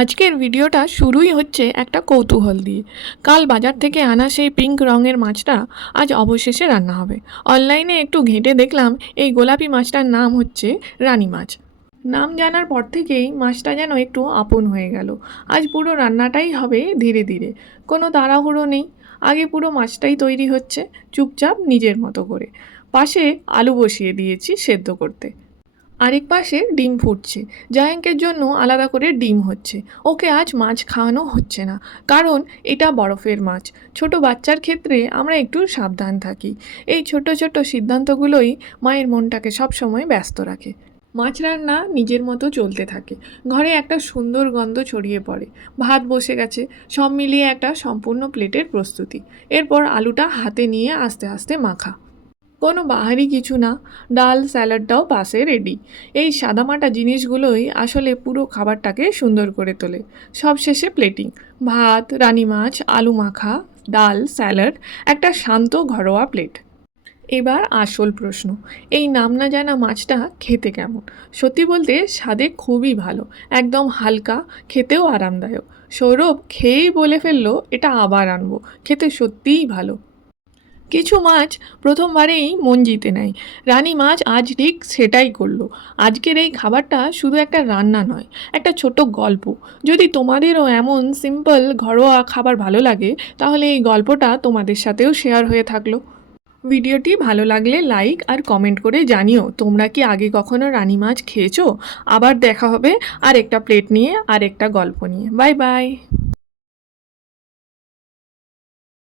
আজকের ভিডিওটা শুরুই হচ্ছে একটা কৌতূহল দিয়ে। কাল বাজার থেকে আনা সেই পিঙ্ক রঙের মাছটা আজ অবশেষে রান্না হবে। অনলাইনে একটু ঘেঁটে দেখলাম এই গোলাপি মাছটার নাম হচ্ছে রানী মাছ। নাম জানার পর থেকেই মাছটা যেন একটু আপন হয়ে গেল। আজ পুরো রান্নাটাই হবে ধীরে ধীরে, কোনো তাড়াহুড়ো নেই। আগে পুরো মাছটাই তৈরি হচ্ছে চুপচাপ নিজের মতো করে। পাশে আলু বসিয়ে দিয়েছি সেদ্ধ করতে, আরেক পাশে ডিম ফুটছে। জায়াঙ্কের জন্য আলাদা করে ডিম হচ্ছে। ওকে আজ মাছ খাওয়ানো হচ্ছে না, কারণ এটা বরফের মাছ। ছোট বাচ্চার ক্ষেত্রে আমরা একটু সাবধান থাকি। এই ছোট ছোট সিদ্ধান্তগুলোই মায়ের মনটাকে সবসময় ব্যস্ত রাখে। মাছ রান্না নিজের মতো চলতে থাকে। ঘরে একটা সুন্দর গন্ধ ছড়িয়ে পড়ে। ভাত বসে গেছে, সব মিলিয়ে একটা সম্পূর্ণ প্লেটের প্রস্তুতি। এরপর আলুটা হাতে নিয়ে আস্তে আস্তে মাখা, কোনো বাহারি কিছু না। ডাল স্যালাডটাও পাশে রেডি। এই সাদামাটা জিনিসগুলোই আসলে পুরো খাবারটাকে সুন্দর করে তোলে। সব শেষে প্লেটিং, ভাত, রানী মাছ, আলু মাখা, ডাল, স্যালাড, একটা শান্ত ঘরোয়া প্লেট। এবার আসল প্রশ্ন, এই নাম না জানা মাছটা খেতে কেমন? সত্যি বলতে স্বাদে খুবই ভালো, একদম হালকা, খেতেও আরামদায়ক। সৌরভ খেয়েই বলে ফেললো এটা আবার আনবো। খেতে সত্যিই ভালো। কিছু মাছ প্রথমবারেই মন জিতে নেয়। রানী মাছ আজ ঠিক সেটাই করলো। আজকের এই খাবারটা শুধু একটা রান্না নয়, একটা ছোট গল্প। যদি তোমাদেরও এমন সিম্পল ঘরোয়া খাবার ভালো লাগে, তাহলে এই গল্পটা তোমাদের সাথেও শেয়ার হয়ে থাকলো। ভিডিওটি ভালো লাগলে লাইক আর কমেন্ট করে জানিও তোমরা কি আগে কখনো রানী মাছ খেয়েছো। আবার দেখা হবে আর একটা প্লেট নিয়ে আর একটা গল্প নিয়ে। Bye bye.